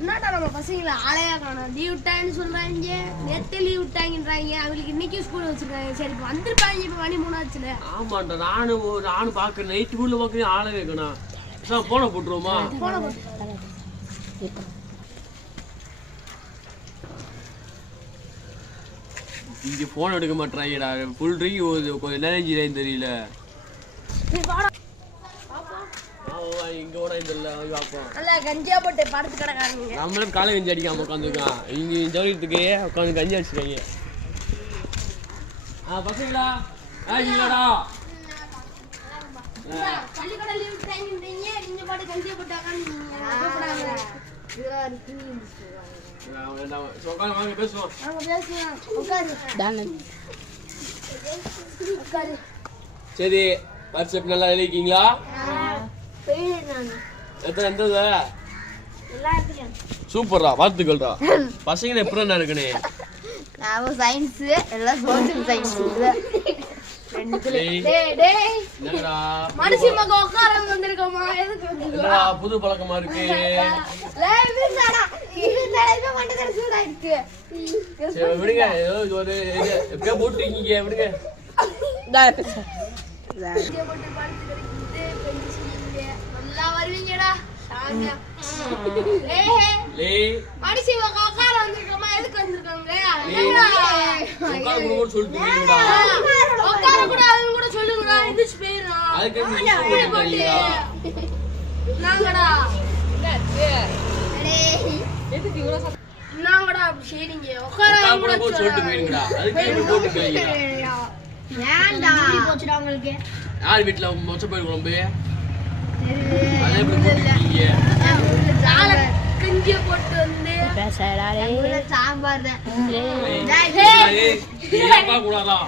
என்னடா நம்ம பசங்களை ஆளையா காணோம். லீவ் விட்டாங்கன்னு சொல்றாங்க, நேற்று லீவ் விட்டாங்கன்றாங்க. அவங்களுக்கு இன்னைக்கு ஸ்கூல் வச்சிருக்காங்க. சரி இப்போ வந்திருப்பாங்க. இப்போ மணி 3 ஆச்சுல. ஆமாண்டா, நானும் பார்க்குறேன். நைட் ஸ்கூலில் பார்க்குறேன், ஆளை வைக்கணும். சார் போனை போட்டுருவோமா? போன போட்டு இங்கே ஃபோன் எடுக்க மாட்டேறாங்கடா. ஃபுல் ட்ரிங்க் போகுது, கொஞ்சம் எனர்ஜி தெரியல. இங்கே கூட இல்லை பார்ப்போம். நல்லா கஞ்சியா போட்டு படுத்து கிடக்காங்க. நம்மளும் காலை கஞ்சி அடிக்காம உட்காந்துருக்கான். இங்கே ஜவுளியத்துக்கு உட்காந்து கஞ்சி அடிச்சுருக்காங்க. பசங்களா இல்லடா பள்ளிக்கூடம் லீவ் விட்டாங்கன்றீங்க, நீங்க பாட்டு கஞ்சியா போட்டு வாங்க பேசுவோம். சரி, வாட்ஸ்அப் நல்லா எழுதிக்கீங்களா? சூப்பர்டா, வாழ்த்துக்கள்டா. பசங்க எப்படி என்ன இருக்குன்னு சயின்ஸ் எல்லாம் சோசியல் சயின்ஸ் புது பழக்கமா இருக்கு. விடுங்க, ஒரு எப்படியா போட்டுருக்கீங்க, விடுங்க. வருவீங்கடா யார் வீட்டுல மொச்சப்பயிர் குழம்பு கஞ்சியை போட்டு வந்து சாம்பார் கூடாதா?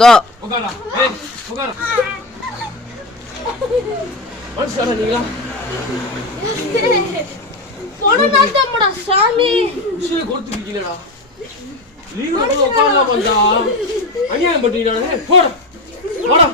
Go. உட்காரா. ஏய், உட்காரா. மனுஷனா நீங்களா? போடுனாதம்டா சாமி. உசுரை கொடுத்துட்டீங்கடா. நீங்க உட்காரலாம் வந்தா. அநியாயம் பண்றீங்கடா. போடா. போடா.